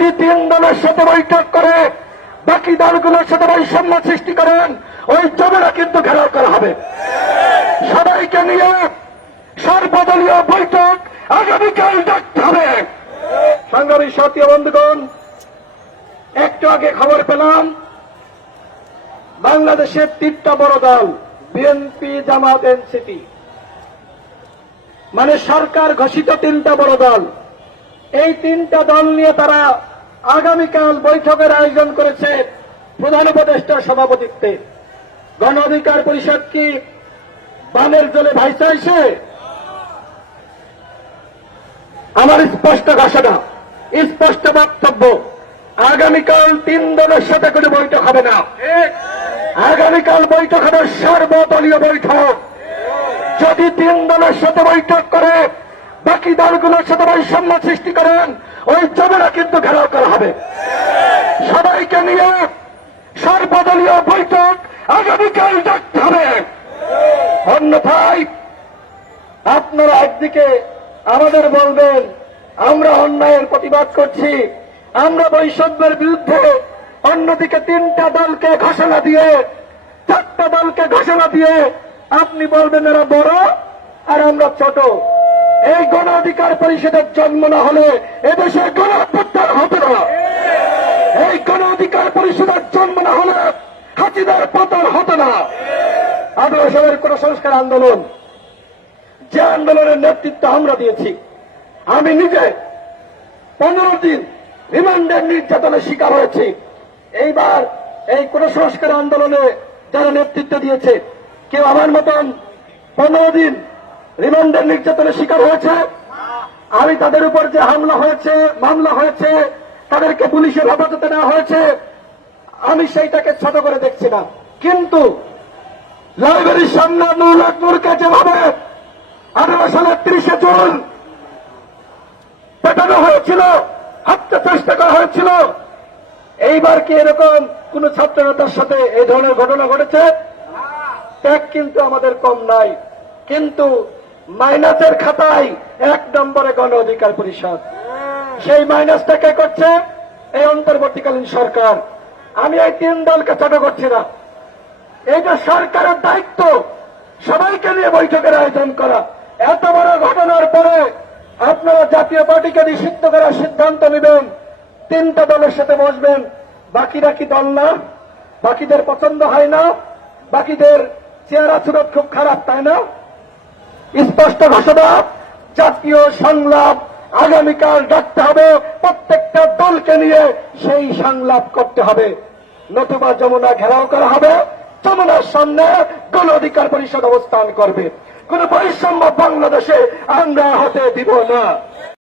যদি 3 দলের সাথে বৈঠক করে বাকি দলগুলোর সাথে বৈষম্য সৃষ্টি করেন, ওই যমুনা কিন্তু ঘেরাও করা হবে। সবাইকে নিয়ে সর্বদলীয় বৈঠক আগামীকাল ডাকতে হবে। সংগ্রামী সাথী বন্ধুগণ, একটু আগে খবর পেলাম বাংলাদেশের 3টা বড় দল বিএনপি, জামাত, এনসিপি, মানে সরকার ঘোষিত 3টা বড় দল, এই 3টা দল নিয়ে তারা আগামীকাল বৈঠকের আয়োজন করেছে প্রধান উপদেষ্টার সভাপতিত্বে। গণ অধিকার পরিষদ কি বানের জলে ভাইসা এসে? আমার স্পষ্ট ঘোষণা, স্পষ্ট বক্তব্য, আগামীকাল 3 দলের সাথে কোনো বৈঠক হবে না। আগামীকাল বৈঠক হবে সর্বদলীয় বৈঠক। যদি 3 দলের সাথে বৈঠক করে বাকি দলগুলোর সাথে বৈষম্য সৃষ্টি করেন, ওই যমুনা কিন্তু ঘেরাও করা হবে। সবাইকে নিয়ে সর্বদলীয় বৈঠক আগামীকাল ডাকতে হবে। অন্যথায় আপনারা একদিকে আমাদের বলবেন আমরা অন্যায়ের প্রতিবাদ করছি, আমরা বৈষম্যের বিরুদ্ধে, অন্যদিকে 3টা দলকে ঘোষণা দিয়ে, 4টা দলকে ঘোষণা দিয়ে আপনি বলবেন এরা বড় আর আমরা ছোট। এই গণ অধিকার পরিষদের জন্ম না হলে এদেশে গণ অভ্যুত্থান হতো না। এই গণ অধিকার পরিষদের জন্ম না হলে হাসিনার পতন হতো না। 18 সালের কোন সংস্কার আন্দোলন, যে আন্দোলনের নেতৃত্ব আমরা দিয়েছি, আমি নিজে 15 দিন রিমান্ডের নির্যাতনের শিকার হয়েছি। এইবার এই কোন সংস্কার আন্দোলনে যারা নেতৃত্ব দিয়েছে, কেউ আমার মতন 15 দিন রিমান্ডের নির্যাতনের শিকার হয়েছে? আমি তাদের উপর যে হামলা হয়েছে, মামলা হয়েছে, তাদেরকে পুলিশের হেফাজতে নেওয়া হয়েছে, আমি সেইটাকে ছোট করে দেখছি না। কিন্তু লাইব্রেরির সামনে নুরুল হক নূরকে যেভাবে 18 সালের 30 জুন পেটানো হয়েছিল, হত্যা চেষ্টা করা হয়েছিল, এইবার কি এরকম কোন ছাত্রনেতার সাথে এই ধরনের ঘটনা ঘটেছে? ত্যাগ কিন্তু আমাদের কম নাই, কিন্তু মাইনাসের খাতায় 1 নম্বরে গণ অধিকার পরিষদ। সেই মাইনাসটা কে করছে? এই অন্তর্বর্তীকালীন সরকার। আমি এই 3 দলকে ছোট করছি না, এইটা সরকারের দায়িত্ব সবাইকে নিয়ে বৈঠকের আয়োজন করা। এত বড় ঘটনার পরে আপনারা জাতীয় পার্টিকে নিষিদ্ধ করার সিদ্ধান্ত নেবেন, 3টা দলের সাথে বসবেন, বাকিরা কি দল না? বাকিদের পছন্দ হয় না? বাকিদের চেহারা সুরত খুব খারাপ, তাই না? স্পষ্ট ঘোষণা, জাতীয় সংলাপ আগামীকাল ডাকতে হবে। প্রত্যেকটা দলকে নিয়ে সেই সংলাপ করতে হবে, নতুবা যমুনা ঘেরাও করা হবে। যমুনার সামনে গণ অধিকার পরিষদ অবস্থান করবে। কোন বৈষম্য বাংলাদেশে আমরা হতে দিব না।